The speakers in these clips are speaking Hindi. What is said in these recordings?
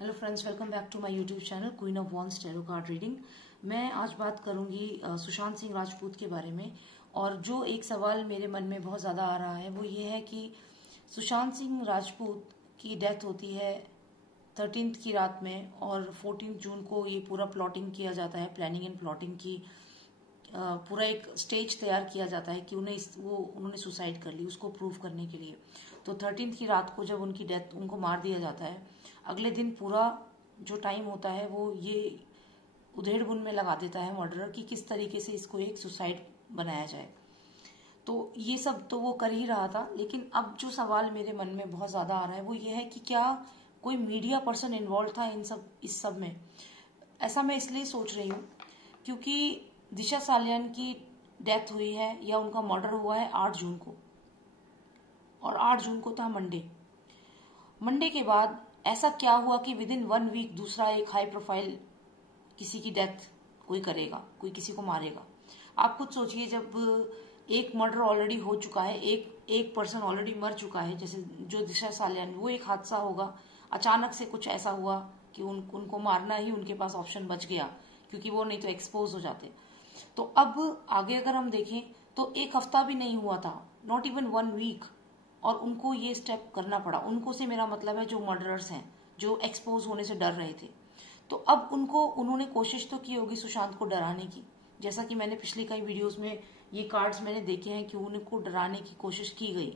Hello friends, welcome back to my YouTube channel queen of wands tarot card reading. मैं आज बात करूंगी सुशांत सिंह राजपूत के बारे में। और जो एक सवाल मेरे मन में बहुत ज़्यादा आ रहा है वो ये है कि सुशांत सिंह राजपूत की डेथ होती है 13th की रात में, और 14 जून को ये पूरा प्लॉटिंग किया जाता है, प्लानिंग एंड प्लॉटिंग की पूरा एक स्टेज तैयार किया जाता है कि उन्होंने सुसाइड कर ली, उसको प्रूव करने के लिए। तो 13th की रात को जब उनको मार दिया जाता है, अगले दिन पूरा जो टाइम होता है वो ये उधेड़ बुन में लगा देता है मर्डरर कि किस तरीके से इसको एक सुसाइड बनाया जाए। तो ये सब तो वो कर ही रहा था, लेकिन अब जो सवाल मेरे मन में बहुत ज्यादा आ रहा है वो ये है कि क्या कोई मीडिया पर्सन इन्वॉल्व था इस सब में। ऐसा मैं इसलिए सोच रही हूँ क्योंकि दिशा सालियान की डेथ हुई है या उनका मर्डर हुआ है 8 जून को, और 8 जून को था मंडे के बाद ऐसा क्या हुआ कि विद इन 1 वीक दूसरा एक हाई प्रोफाइल किसी की डेथ कोई करेगा, कोई किसी को मारेगा। आप खुद सोचिए, जब एक मर्डर ऑलरेडी हो चुका है, एक पर्सन ऑलरेडी मर चुका है, जैसे जो दिशा सालियान, वो एक हादसा होगा, अचानक से कुछ ऐसा हुआ कि उनको मारना ही उनके पास ऑप्शन बच गया, क्योंकि वो नहीं तो एक्सपोज हो जाते। तो अब आगे अगर हम देखें तो एक हफ्ता भी नहीं हुआ था, नॉट इवन 1 वीक, और उनको ये स्टेप करना पड़ा। उनको से मेरा मतलब है जो मर्डरर्स हैं, जो एक्सपोज होने से डर रहे थे। तो अब उन्होंने कोशिश तो की होगी सुशांत को डराने की, जैसा कि मैंने पिछली कई वीडियोस में ये कार्ड्स मैंने देखे हैं कि उनको डराने की कोशिश की गई।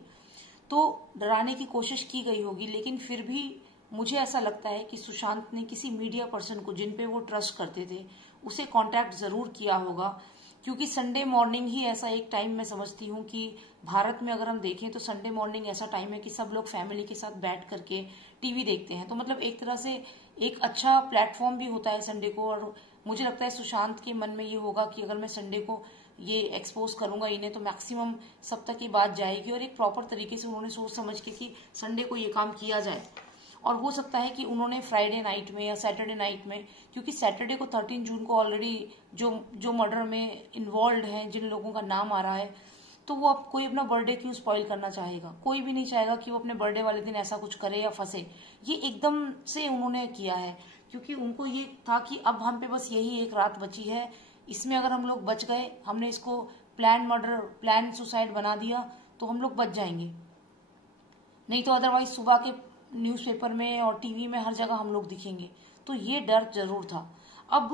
तो डराने की कोशिश की गई होगी, लेकिन फिर भी मुझे ऐसा लगता है कि सुशांत ने किसी मीडिया पर्सन को, जिन पे वो ट्रस्ट करते थे, उसे कांटेक्ट जरूर किया होगा। क्योंकि संडे मॉर्निंग ही ऐसा एक टाइम मैं समझती हूँ कि भारत में अगर हम देखें तो संडे मॉर्निंग ऐसा टाइम है कि सब लोग फैमिली के साथ बैठ करके टीवी देखते हैं। तो मतलब एक तरह से एक अच्छा प्लेटफॉर्म भी होता है संडे को। और मुझे लगता है सुशांत के मन में ये होगा कि अगर मैं संडे को ये एक्सपोज करूंगा इन्हें, तो मैक्सिमम सब तक ये बात जाएगी, और एक प्रॉपर तरीके से उन्होंने सोच समझ के कि संडे को ये काम किया जाए। और हो सकता है कि उन्होंने फ्राइडे नाइट में या सैटरडे नाइट में, क्योंकि सैटरडे को 13 जून को ऑलरेडी जो मर्डर में इन्वॉल्व हैं, जिन लोगों का नाम आ रहा है, तो वो अब कोई अपना बर्थडे क्यों स्पॉइल करना चाहेगा? कोई भी नहीं चाहेगा कि वो अपने बर्थडे वाले दिन ऐसा कुछ करे या फंसे। ये एकदम से उन्होंने किया है क्योंकि उनको ये था कि अब हम पे बस यही एक रात बची है, इसमें अगर हम लोग बच गए, हमने इसको प्लान सुसाइड बना दिया, तो हम लोग बच जाएंगे। नहीं तो अदरवाइज सुबह के न्यूज़पेपर में और टीवी में हर जगह हम लोग दिखेंगे। तो ये डर जरूर था। अब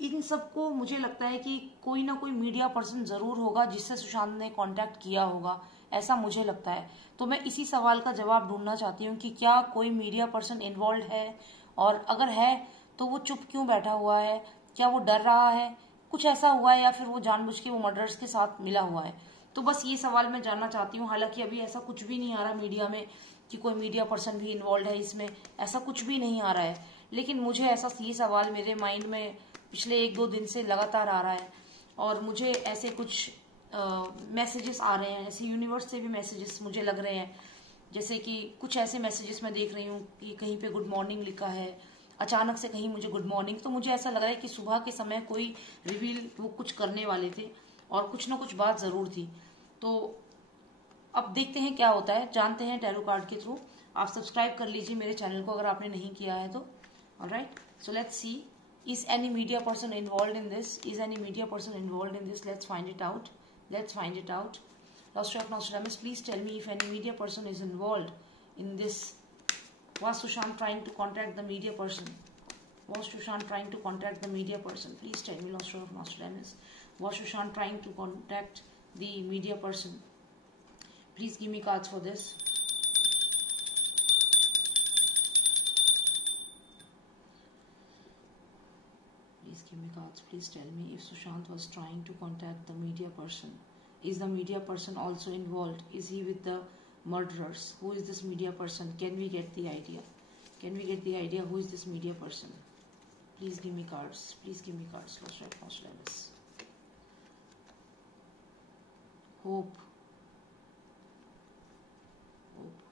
इन सबको मुझे लगता है कि कोई ना कोई मीडिया पर्सन जरूर होगा जिससे सुशांत ने कांटेक्ट किया होगा, ऐसा मुझे लगता है। तो मैं इसी सवाल का जवाब ढूंढना चाहती हूँ कि क्या कोई मीडिया पर्सन इन्वॉल्व है, और अगर है तो वो चुप क्यों बैठा हुआ है? क्या वो डर रहा है, कुछ ऐसा हुआ है, या फिर वो जानबूझ के वो मर्डर्स के साथ मिला हुआ है? तो बस ये सवाल मैं जानना चाहती हूँ। हालांकि अभी ऐसा कुछ भी नहीं आ रहा मीडिया में कि कोई मीडिया पर्सन भी इन्वॉल्व है इसमें, ऐसा कुछ भी नहीं आ रहा है। लेकिन मुझे ऐसा ये सवाल मेरे माइंड में पिछले 1-2 दिन से लगातार आ रहा है, और मुझे ऐसे कुछ मैसेजेस आ रहे हैं, ऐसे यूनिवर्स से भी मैसेजेस मुझे लग रहे हैं। जैसे कि कुछ ऐसे मैसेजेस मैं देख रही हूँ कि कहीं पे गुड मॉर्निंग लिखा है, अचानक से कहीं मुझे गुड मॉर्निंग। तो मुझे ऐसा लग रहा है कि सुबह के समय कोई रिवील वो कुछ करने वाले थे, और कुछ ना कुछ बात जरूर थी। तो अब देखते हैं क्या होता है, जानते हैं टैरो कार्ड के थ्रू। आप सब्सक्राइब कर लीजिए मेरे चैनल को अगर आपने नहीं किया है तो। Alright, so let's see, is any media person involve in this? Is any media person involve in this? Let's find it out. Let's find it out. Last of Nostradamus, please tell me if any media person is involved in this. Was Sushant trying to contact the media person? Was Sushant trying to contact the media person? Please tell me, Last of Nostradamus. Was Sushant trying to contact the media person? Please give me cards for this. Please give me cards. Please tell me if Sushant was trying to contact the media person. Is the media person also involved? Is he with the murderers? Who is this media person? Can we get the idea? Can we get the idea who is this media person? Please give me cards. Please give me cards. Let's write Nostradamus. Hope. Hope.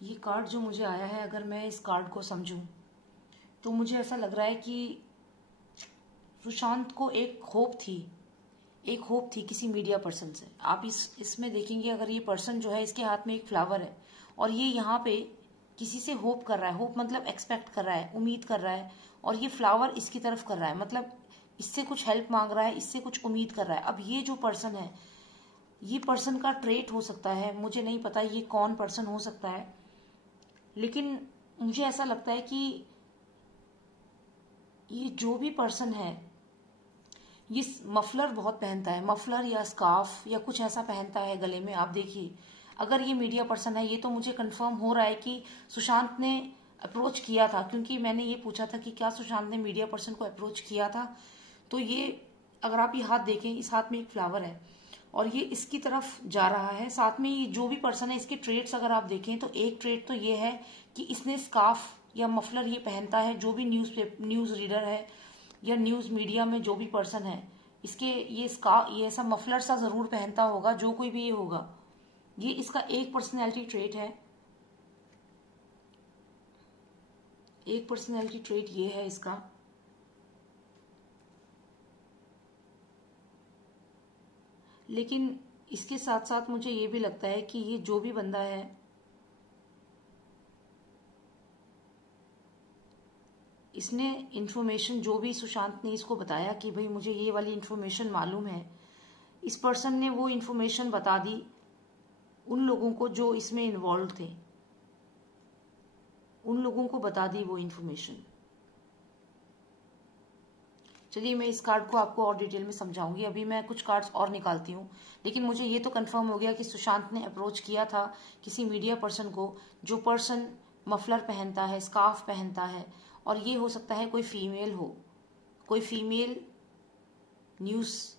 ये कार्ड जो मुझे आया है, अगर मैं इस कार्ड को समझूं तो मुझे ऐसा लग रहा है कि सुशांत को एक होप थी किसी मीडिया पर्सन से। आप इसमें देखेंगे, अगर ये पर्सन जो है, इसके हाथ में एक फ्लावर है और ये यहाँ पे किसी से होप कर रहा है। होप मतलब एक्सपेक्ट कर रहा है, उम्मीद कर रहा है, और ये फ्लावर इसकी तरफ कर रहा है, मतलब इससे कुछ हेल्प मांग रहा है, इससे कुछ उम्मीद कर रहा है। अब ये जो पर्सन है, ये पर्सन का ट्रेट हो सकता है, मुझे नहीं पता ये कौन पर्सन हो सकता है, लेकिन मुझे ऐसा लगता है कि ये जो भी पर्सन है, ये मफलर बहुत पहनता है, मफलर या स्कार्फ या कुछ ऐसा पहनता है गले में। आप देखिए, अगर ये मीडिया पर्सन है, ये तो मुझे कंफर्म हो रहा है कि सुशांत ने अप्रोच किया था, क्योंकि मैंने ये पूछा था कि क्या सुशांत ने मीडिया पर्सन को अप्रोच किया था। तो ये, अगर आप ये हाथ देखें, इस हाथ में एक फ्लावर है और ये इसकी तरफ जा रहा है। साथ में ये जो भी पर्सन है, इसके ट्रेड्स अगर आप देखें तो एक ट्रेड तो ये है कि इसने स्कार्फ या मफलर ये पहनता है। जो भी न्यूज रीडर है या न्यूज मीडिया में जो भी पर्सन है, इसके ये ऐसा मफलर सा जरूर पहनता होगा, जो कोई भी ये होगा। ये इसका एक पर्सनैलिटी ट्रेट है, एक पर्सनैलिटी ट्रेट ये है इसका। लेकिन इसके साथ साथ मुझे ये भी लगता है कि ये जो भी बंदा है, इसने इन्फॉर्मेशन, जो भी सुशांत ने इसको बताया कि भाई मुझे ये वाली इन्फॉर्मेशन मालूम है, इस पर्सन ने वो इन्फॉर्मेशन बता दी उन लोगों को जो इसमें इन्वॉल्व थे, उन लोगों को बता दी वो इन्फॉर्मेशन। चलिए, मैं इस कार्ड को आपको और डिटेल में समझाऊंगी। अभी मैं कुछ कार्ड्स और निकालती हूँ, लेकिन मुझे ये तो कंफर्म हो गया कि सुशांत ने अप्रोच किया था किसी मीडिया पर्सन को, जो पर्सन मफलर पहनता है, स्कार्फ पहनता है, और ये हो सकता है कोई फीमेल हो, कोई फीमेल न्यूज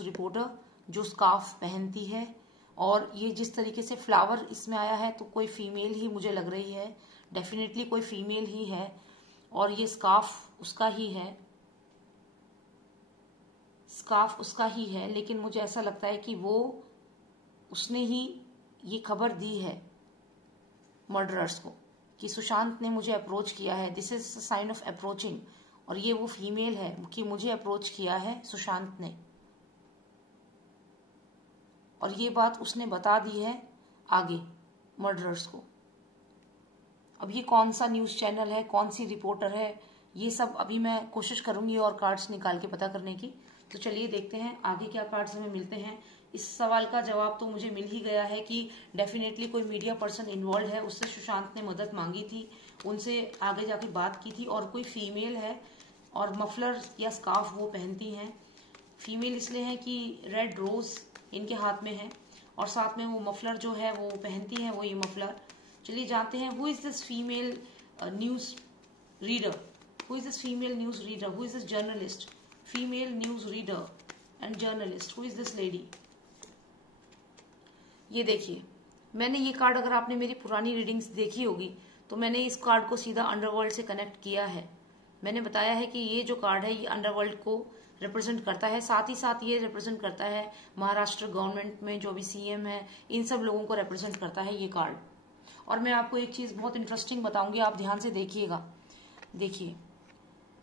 रिपोर्टर जो स्कार्फ पहनती है। और ये जिस तरीके से फ्लावर इसमें आया है, तो कोई फीमेल ही मुझे लग रही है, डेफिनेटली कोई फीमेल ही है, और ये स्कार्फ उसका ही है। लेकिन मुझे ऐसा लगता है कि उसने ही ये खबर दी है मर्डरर्स को कि सुशांत ने मुझे अप्रोच किया है, this is sine of approaching. और ये वो फीमेल है कि मुझे अप्रोच किया है सुशांत ने, और ये बात उसने बता दी है आगे मर्डरर्स को। अब ये कौन सा न्यूज चैनल है, कौन सी रिपोर्टर है, ये सब अभी मैं कोशिश करूंगी और कार्ड्स निकाल के पता करने की। तो चलिए देखते हैं आगे क्या कार्ड्स हमें मिलते हैं। इस सवाल का जवाब तो मुझे मिल ही गया है कि डेफिनेटली कोई मीडिया पर्सन इन्वॉल्व है, उससे सुशांत ने मदद मांगी थी, उनसे आगे जाके बात की थी, और कोई फीमेल है और मफलर या स्कार्फ वो पहनती हैं। फीमेल इसलिए है कि रेड रोज इनके हाथ में है, और साथ में वो मफलर जो है वो पहनती हैं, वो ये मफलर। चलिए जानते हैं, who is this female news reader, who is this female news reader, who is this journalist, female news reader and journalist, who is this lady. ये देखिए, मैंने ये कार्ड, अगर आपने मेरी पुरानी रीडिंग्स देखी होगी तो मैंने इस कार्ड को सीधा अंडरवर्ल्ड से कनेक्ट किया है। मैंने बताया है कि ये जो कार्ड है ये अंडरवर्ल्ड को रिप्रेजेंट करता है, साथ ही साथ ये रिप्रेजेंट करता है महाराष्ट्र गवर्नमेंट में जो भी सीएम है, इन सब लोगों को रिप्रेजेंट करता है ये कार्ड। और मैं आपको एक चीज बहुत इंटरेस्टिंग बताऊंगी, आप ध्यान से देखिएगा। देखिए,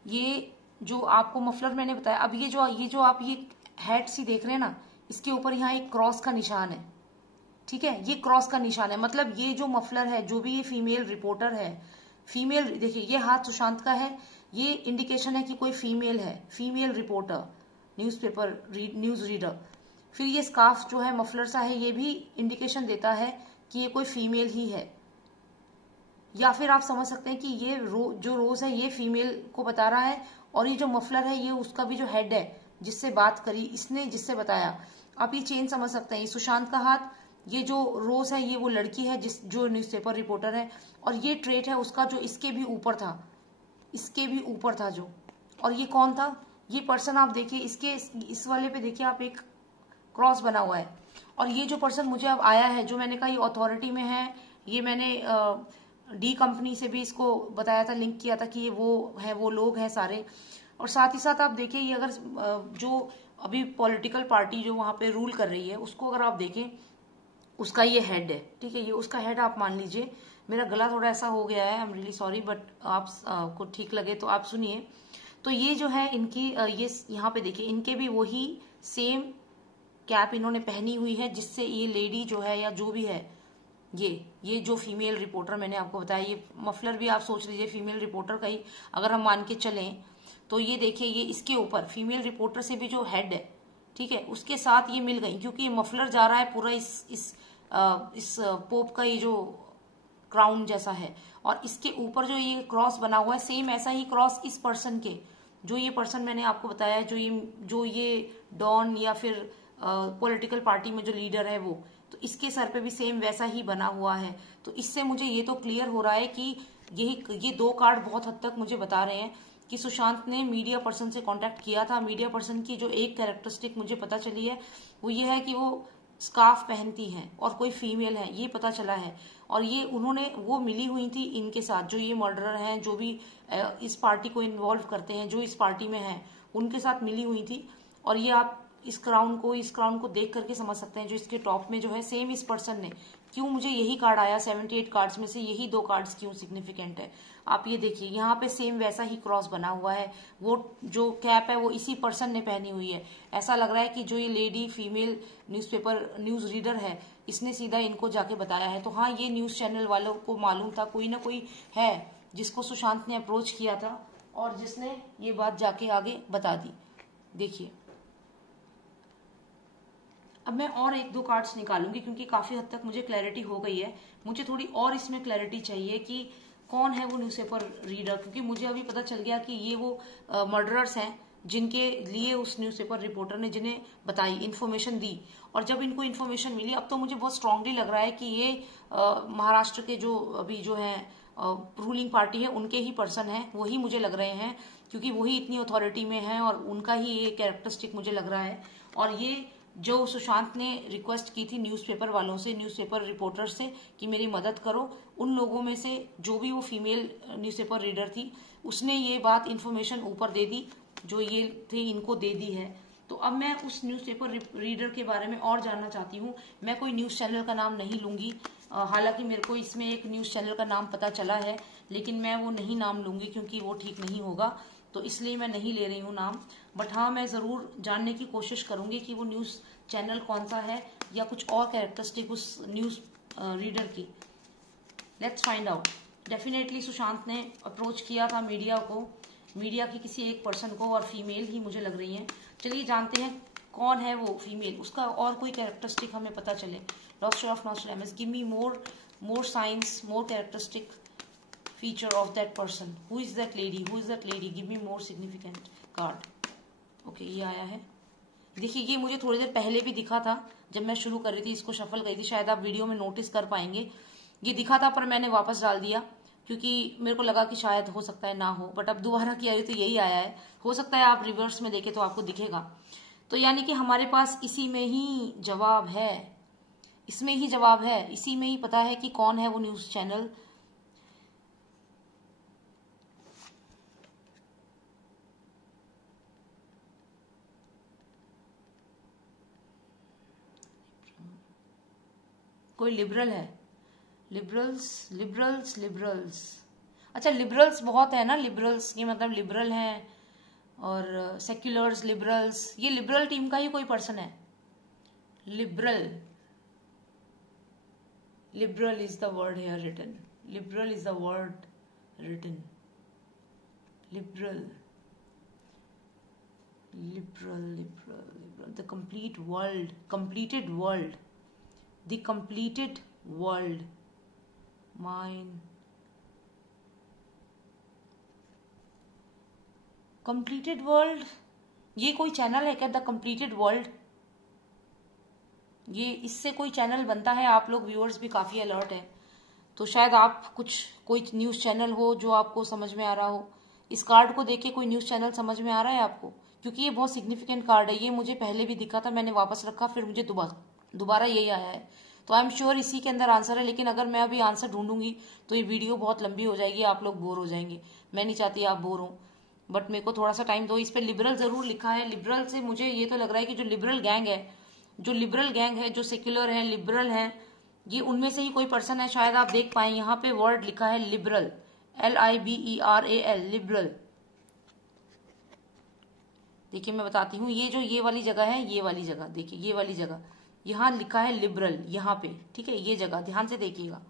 ये जो आपको मफलर मैंने बताया, अब ये जो आप ये हैट सी देख रहे हैं ना, इसके ऊपर यहाँ एक क्रॉस का निशान है, ठीक है, ये क्रॉस का निशान है। मतलब ये जो मफलर है, जो भी ये फीमेल रिपोर्टर है, फीमेल, देखिए ये हाथ सुशांत का है, ये इंडिकेशन है कि कोई फीमेल है, फीमेल रिपोर्टर, न्यूज रीडर। फिर ये स्कार्फ जो है मफलर सा है, ये भी इंडिकेशन देता है कि ये कोई फीमेल ही है। या फिर आप समझ सकते हैं कि ये जो रोज है ये फीमेल को बता रहा है, और ये जो मफलर है ये उसका भी जो हेड है, जिससे बात करी इसने, जिससे बताया। आप ये चेन समझ सकते हैं, ये सुशांत का हाथ, ये जो रोज है ये वो लड़की है जो न्यूज़पेपर रिपोर्टर है, और ये ट्रेट है उसका जो इसके भी ऊपर था जो। और ये कौन था, ये पर्सन आप देखिए, इसके इस वाले पे देखिए आप, एक क्रॉस बना हुआ है। और ये जो पर्सन मुझे अब आया है, जो मैंने कहा ये अथॉरिटी में है, ये मैंने डी कंपनी से भी इसको बताया था, लिंक किया था कि ये वो लोग हैं सारे। और साथ ही साथ आप देखिए, ये अगर जो अभी पॉलिटिकल पार्टी जो वहां पे रूल कर रही है, उसको अगर आप देखें, उसका ये हेड है, ठीक है, ये उसका हेड आप मान लीजिए। मेरा गला थोड़ा ऐसा हो गया है, I am really sorry, but आप को ठीक लगे तो आप सुनिए। तो ये जो है इनकी ये यहाँ पे देखिए, इनके भी वही सेम कैप इन्होंने पहनी हुई है, जिससे ये लेडी जो है या जो भी है, ये जो फीमेल रिपोर्टर मैंने आपको बताया, ये मफलर भी आप सोच लीजिए फीमेल रिपोर्टर का ही अगर हम मान के चलें, तो ये देखिए ये इसके ऊपर फीमेल रिपोर्टर से भी जो हेड है, ठीक है, उसके साथ ये मिल गई, क्योंकि ये मफलर जा रहा है पूरा इस पोप का ये जो क्राउन जैसा है, और इसके ऊपर जो ये क्रॉस बना हुआ है, सेम ऐसा ही क्रॉस इस पर्सन के, जो ये पर्सन मैंने आपको बताया है, जो ये डॉन या फिर पॉलिटिकल पार्टी में जो लीडर है वो, तो इसके सर पे भी सेम वैसा ही बना हुआ है। तो इससे मुझे ये तो क्लियर हो रहा है कि ये दो कार्ड बहुत हद तक मुझे बता रहे हैं कि सुशांत ने मीडिया पर्सन से कांटेक्ट किया था। मीडिया पर्सन की जो एक कैरेक्टरिस्टिक मुझे पता चली है वो ये है कि वो स्कार्फ पहनती हैं और कोई फीमेल है, ये पता चला है। और ये उन्होंने वो मिली हुई थी इनके साथ, जो ये मर्डरर हैं, जो भी इस पार्टी को इन्वॉल्व करते हैं, जो इस पार्टी में हैं, उनके साथ मिली हुई थी। और ये आप इस क्राउन को देख करके समझ सकते हैं, जो इसके टॉप में जो है सेम इस पर्सन ने, क्यों मुझे यही कार्ड आया 78 कार्ड्स में से यही दो कार्ड्स क्यों सिग्निफिकेंट है, आप ये देखिए यहाँ पे सेम वैसा ही क्रॉस बना हुआ है। वो जो कैप है वो इसी पर्सन ने पहनी हुई है। ऐसा लग रहा है कि जो ये लेडी फीमेल न्यूज रीडर है, इसने सीधा इनको जाके बताया है। तो हाँ, ये न्यूज चैनल वालों को मालूम था, कोई ना कोई है जिसको सुशांत ने अप्रोच किया था और जिसने ये बात जाके आगे बता दी। देखिए अब मैं और एक दो कार्ड्स निकालूंगी, क्योंकि काफी हद तक मुझे क्लैरिटी हो गई है। मुझे थोड़ी और इसमें क्लैरिटी चाहिए कि कौन है वो न्यूज़पेपर रीडर, क्योंकि मुझे अभी पता चल गया कि ये वो मर्डरर्स हैं जिनके लिए उस न्यूज़पेपर रिपोर्टर ने जिन्हें बताई, इन्फॉर्मेशन दी। और जब इनको इन्फॉर्मेशन मिली, अब तो मुझे बहुत स्ट्रांगली लग रहा है कि ये महाराष्ट्र के जो अभी जो है रूलिंग पार्टी है उनके ही पर्सन है, वही मुझे लग रहे हैं, क्योंकि वही इतनी अथॉरिटी में है और उनका ही ये कैरेक्टरिस्टिक मुझे लग रहा है। और ये जो सुशांत ने रिक्वेस्ट की थी न्यूज़पेपर वालों से, न्यूज़पेपर रिपोर्टर से कि मेरी मदद करो, उन लोगों में से जो भी वो फीमेल न्यूज़पेपर रीडर थी, उसने ये बात इन्फॉर्मेशन ऊपर दे दी, जो ये थे इनको दे दी है। तो अब मैं उस न्यूज़पेपर रीडर के बारे में और जानना चाहती हूँ। मैं कोई न्यूज़ चैनल का नाम नहीं लूंगी, हालांकि मेरे को इसमें एक न्यूज़ चैनल का नाम पता चला है, लेकिन मैं वो नहीं नाम लूंगी क्योंकि वो ठीक नहीं होगा, तो इसलिए मैं नहीं ले रही हूँ नाम। बट हाँ, मैं जरूर जानने की कोशिश करूंगी कि वो न्यूज़ चैनल कौन सा है या कुछ और कैरेक्टरिस्टिक उस न्यूज़ रीडर की। Let's find out. Definitely Sushant ने अप्रोच किया था मीडिया को, मीडिया की किसी एक पर्सन को, और फीमेल ही मुझे लग रही है। चलिए जानते हैं कौन है वो फीमेल, उसका और कोई कैरेक्टरिस्टिक हमें पता चले। Roster of Nostradamus, give me more science, more characteristic feature of that person. Who is that lady? Who is that lady? Give me more significant card. Okay, ये आया है। देखिए ये मुझे थोड़ी देर पहले भी दिखा था, जब मैं शुरू कर रही थी, इसको शफल गई थी, शायद आप वीडियो में नोटिस कर पाएंगे। ये दिखा था पर मैंने वापस डाल दिया क्योंकि मेरे को लगा कि शायद हो सकता है ना हो, बट अब दोबारा किया तो यही आया है। हो सकता है आप रिवर्स में देखें तो आपको दिखेगा। तो यानी कि हमारे पास इसी में ही जवाब है, इसमें ही जवाब है, इसी में ही पता है कि कौन है वो न्यूज चैनल। कोई लिबरल है, लिबरल्स। अच्छा, लिबरल्स बहुत है ना, लिबरल्स ये मतलब लिबरल हैं और सेक्युलर्स, लिबरल्स, ये लिबरल टीम का ही कोई पर्सन है। Liberal is the word here written, liberal is the word written, liberal, the complete world, completed world, the completed world, mine, completed world, ये कोई चैनल है क्या? द कंप्लीटेड वर्ल्ड, ये इससे कोई चैनल बनता है? आप लोग व्यूअर्स भी काफी अलर्ट है, तो शायद आप कोई न्यूज चैनल हो जो आपको समझ में आ रहा हो। इस कार्ड को देख के कोई न्यूज चैनल समझ में आ रहा है आपको? क्योंकि ये बहुत सिग्निफिकेंट कार्ड है, ये मुझे पहले भी दिखा था, मैंने वापस रखा, फिर मुझे दोबारा यही आया है। तो आई एम श्योर इसी के अंदर आंसर है, लेकिन अगर मैं अभी आंसर ढूंढूंगी तो ये वीडियो बहुत लंबी हो जाएगी, आप लोग बोर हो जाएंगे। मैं नहीं चाहती आप बोर हो, बट मेरे को थोड़ा सा टाइम दो। इस पे लिबरल जरूर लिखा है। लिबरल से मुझे ये तो लग रहा है कि जो लिबरल गैंग है, जो सेक्युलर है, लिबरल है, ये उनमें से ही कोई पर्सन है, शायद आप देख पाए यहाँ पे वर्ड लिखा है लिबरल, LIBERAL, लिबरल। देखिए मैं बताती हूँ, ये जो ये वाली जगह है, ये वाली जगह देखिए, ये वाली जगह यहाँ लिखा है लिबरल, यहाँ पे, ठीक है, ये जगह ध्यान से देखिएगा।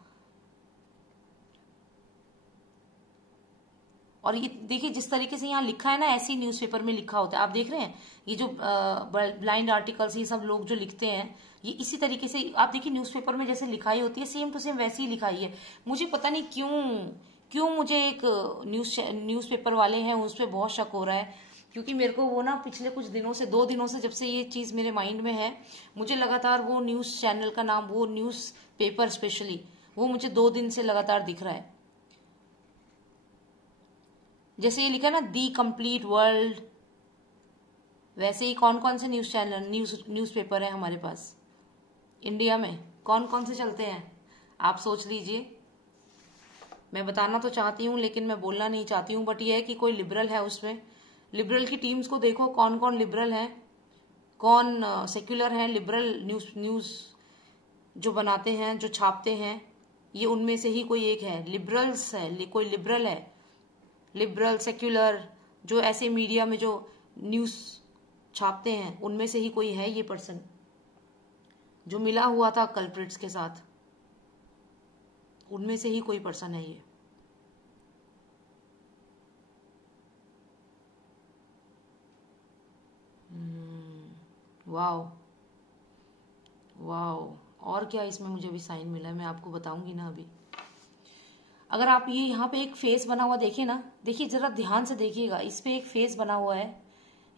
और ये देखिए जिस तरीके से यहाँ लिखा है ना, ऐसे ही न्यूज़पेपर में लिखा होता है। आप देख रहे हैं ये जो ब्लाइंड आर्टिकल्स, ये सब लोग जो लिखते हैं, ये इसी तरीके से आप देखिए न्यूज़पेपर में जैसे लिखाई होती है, सेम टू सेम वैसी ही लिखाई है। मुझे पता नहीं क्यों मुझे एक न्यूज़पेपर वाले हैं उस पर बहुत शक हो रहा है, क्योंकि मेरे को वो ना पिछले कुछ दिनों से, 2 दिनों से, जब से ये चीज मेरे माइंड में है, मुझे लगातार वो न्यूज चैनल का नाम, वो न्यूज पेपर स्पेशली, वो मुझे 2 दिन से लगातार दिख रहा है। जैसे ये लिखा है ना, दी कंप्लीट वर्ल्ड, वैसे ही कौन कौन से न्यूज चैनल, न्यूज पेपर है हमारे पास इंडिया में, कौन कौन से चलते हैं, आप सोच लीजिए। मैं बताना तो चाहती हूँ लेकिन मैं बोलना नहीं चाहती हूँ, बट ये है कि कोई लिबरल है उसमें। लिबरल की टीम्स को देखो, कौन कौन लिबरल है, कौन सेक्युलर है। लिबरल न्यूज जो बनाते हैं, जो छापते हैं, ये उनमें से ही कोई एक है। लिबरल्स है, कोई लिबरल है, लिबरल सेक्युलर, जो ऐसे मीडिया में जो न्यूज छापते हैं, उनमें से ही कोई है ये पर्सन जो मिला हुआ था कल्प्रिट्स के साथ, उनमें से ही कोई पर्सन है ये। वाओ वाओ, और क्या इसमें मुझे भी साइन मिला है, मैं आपको बताऊंगी ना अभी। अगर आप ये यहाँ पे एक फेस बना हुआ देखिए ना, देखिए जरा ध्यान से देखिएगा, इस पे एक फेस बना हुआ है।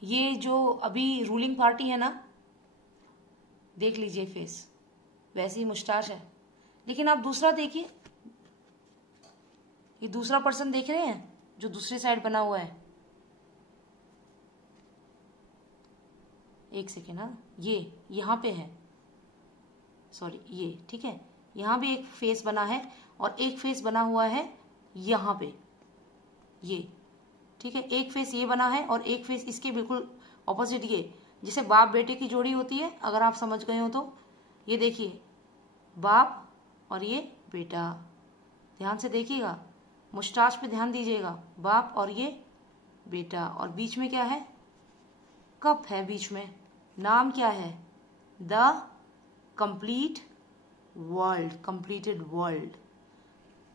ये जो अभी रूलिंग पार्टी है ना, देख लीजिए फेस, वैसे ही मुस्टाच है। लेकिन आप दूसरा देखिए, ये दूसरा पर्सन देख रहे हैं जो दूसरी साइड बना हुआ है, एक सेकेंड, हाँ, ये यहाँ पे है, सॉरी ये, ठीक है, यहाँ भी एक फेस बना है और एक फेस बना हुआ है यहाँ पे, ये, ठीक है, एक फेस ये बना है और एक फेस इसके बिल्कुल ऑपोजिट, ये जिसे बाप बेटे की जोड़ी होती है, अगर आप समझ गए हो तो। ये देखिए बाप और ये बेटा, ध्यान से देखिएगा, मुस्टाच पे ध्यान दीजिएगा, बाप और ये बेटा, और बीच में क्या है, कप है बीच में। नाम क्या है, the complete world, completed world.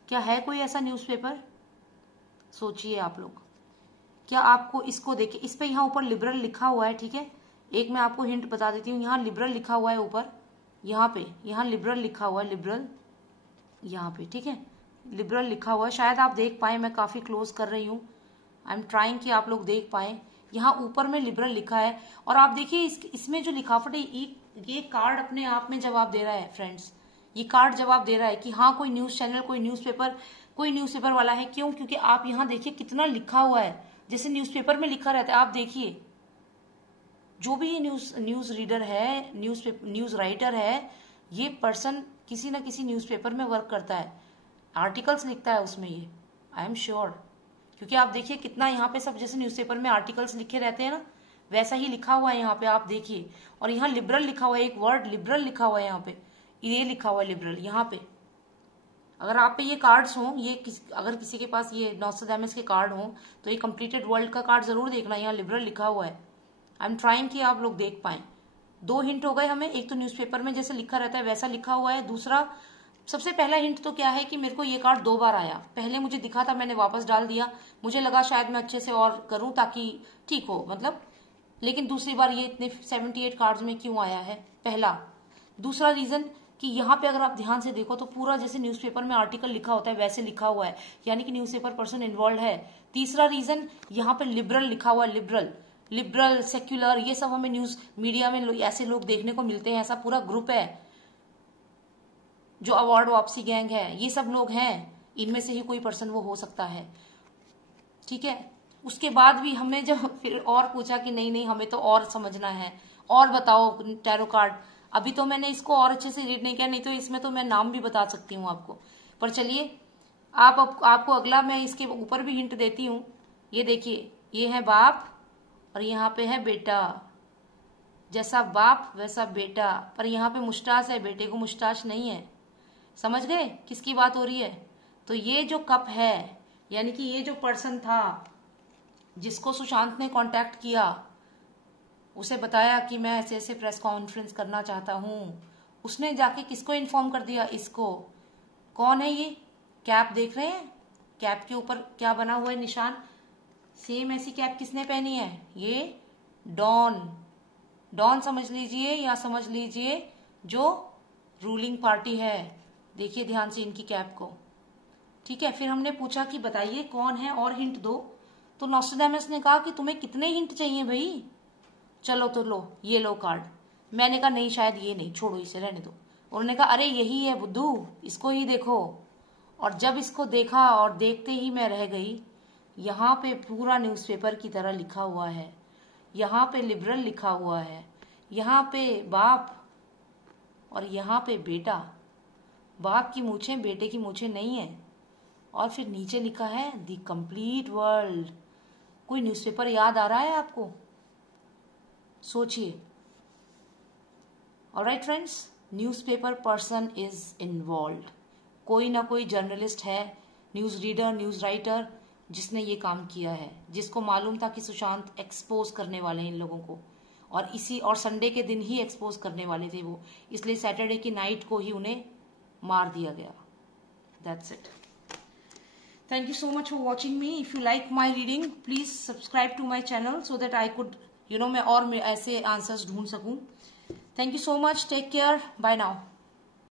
क्या है कोई ऐसा न्यूज़पेपर, सोचिए आप लोग। क्या आपको इसको देखिए, इस पे यहाँ ऊपर लिबरल लिखा हुआ है, ठीक है, एक मैं आपको हिंट बता देती हूँ, यहाँ लिबरल लिखा हुआ है ऊपर, यहाँ पे, यहाँ लिबरल लिखा हुआ है, लिबरल यहाँ पे, ठीक है, लिबरल लिखा हुआ है, शायद आप देख पाए, मैं काफी क्लोज कर रही हूँ, आई एम ट्राइंग कि आप लोग देख पाए। यहाँ ऊपर में लिबरल लिखा है, और आप देखिए इसमें जो लिखावट है, ये कार्ड अपने आप में जवाब दे रहा है फ्रेंड्स, ये कार्ड जवाब दे रहा है कि हाँ कोई न्यूज चैनल, कोई न्यूज़पेपर वाला है। क्यों? क्योंकि आप यहाँ देखिए कितना लिखा हुआ है, जैसे न्यूज़पेपर में लिखा रहता है। आप देखिए जो भी ये न्यूज रीडर है, न्यूज राइटर है, ये पर्सन किसी ना किसी न्यूज़पेपर में वर्क करता है, आर्टिकल्स लिखता है उसमें, ये आई एम श्योर। क्योंकि आप देखिए कितना यहाँ पे सब जैसे न्यूज़पेपर में आर्टिकल्स लिखे रहते हैं ना, वैसा ही लिखा हुआ है यहाँ पे, आप देखिए। और यहाँ लिबरल लिखा हुआ है, एक वर्ड लिबरल लिखा हुआ है यहाँ पे, ये लिखा हुआ है लिबरल यहाँ पे। अगर आप पे ये कार्ड्स हों, अगर किसी के पास ये नॉस्ट्रेडामस के कार्ड हों, तो ये कंप्लीटेड वर्ल्ड का कार्ड जरूर देखना, यहाँ लिबरल लिखा हुआ है। आई एम ट्राइंग कि आप लोग देख पाए। 2 हिंट हो गए हमें, एक तो न्यूज़पेपर में जैसे लिखा रहता है वैसा लिखा हुआ है, दूसरा सबसे पहला हिंट तो क्या है कि मेरे को ये कार्ड 2 बार आया, पहले मुझे दिखा था, मैंने वापस डाल दिया, मुझे लगा शायद मैं अच्छे से और करूं ताकि ठीक हो, मतलब, लेकिन दूसरी बार ये इतने 78 कार्ड्स में क्यों आया है, पहला। दूसरा रीजन कि यहाँ पे अगर आप ध्यान से देखो तो पूरा जैसे न्यूज़पेपर में आर्टिकल लिखा होता है वैसे लिखा हुआ है, यानी कि न्यूज़पेपर पर्सन इन्वॉल्व है। तीसरा रीजन, यहाँ पे लिबरल लिखा हुआ है, लिबरल सेक्युलर, ये सब हमें न्यूज मीडिया में ऐसे लोग देखने को मिलते हैं, ऐसा पूरा ग्रुप है जो अवार्ड वापसी गैंग है, ये सब लोग हैं, इनमें से ही कोई पर्सन वो हो सकता है, ठीक है। उसके बाद भी हमें जब फिर और पूछा कि नहीं हमें तो और समझना है, और बताओ टैरो कार्ड, अभी तो मैंने इसको और अच्छे से रीड नहीं किया, नहीं तो इसमें तो मैं नाम भी बता सकती हूँ आपको, पर चलिए आपको अगला मैं इसके ऊपर भी हिंट देती हूँ। ये देखिए, ये है बाप और यहाँ पे है बेटा, जैसा बाप वैसा बेटा, पर यहाँ पे मुस्टाच है, बेटे को मुस्टाच नहीं है, समझ गए किसकी बात हो रही है? तो ये जो कप है, यानी कि ये जो पर्सन था जिसको सुशांत ने कांटेक्ट किया, उसे बताया कि मैं ऐसे ऐसे प्रेस कॉन्फ्रेंस करना चाहता हूं, उसने जाके किसको इन्फॉर्म कर दिया? इसको। कौन है ये? कैप देख रहे हैं? कैप के ऊपर क्या बना हुआ है निशान? सेम ऐसी कैप किसने पहनी है? ये डॉन। डॉन समझ लीजिए या समझ लीजिए जो रूलिंग पार्टी है। देखिए ध्यान से इनकी कैप को, ठीक है। फिर हमने पूछा कि बताइए कौन है और हिंट दो, तो नॉस्ट्रेडामस ने कहा कि तुम्हें कितने हिंट चाहिए भाई? चलो तो लो, ये लो कार्ड। मैंने कहा नहीं, शायद ये नहीं, छोड़ो इसे, रहने दो। उन्होंने कहा अरे यही है बुद्धू, इसको ही देखो। और जब इसको देखा और देखते ही मैं रह गई। यहाँ पे पूरा न्यूज़पेपर की तरह लिखा हुआ है, यहाँ पे लिबरल लिखा हुआ है, यहाँ पे बाप और यहाँ पे बेटा। बाप की मूछें बेटे की मूछें नहीं है। और फिर नीचे लिखा है द कंप्लीट वर्ल्ड। कोई न्यूज़पेपर याद आ रहा है आपको? सोचिए। Alright friends, newspaper person is involved. कोई ना कोई जर्नलिस्ट है, न्यूज़ रीडर, न्यूज़ राइटर, जिसने ये काम किया है, जिसको मालूम था कि सुशांत एक्सपोज करने वाले हैं इन लोगों को, और संडे के दिन ही एक्सपोज करने वाले थे वो, इसलिए सैटरडे की नाइट को ही उन्हें मार दिया गया। That's it. Thank you so much for watching me. If you like my reading, please subscribe to my channel so that I could, मैं और ऐसे आंसर्स ढूंढ सकूं. Thank you so much. Take care. Bye now.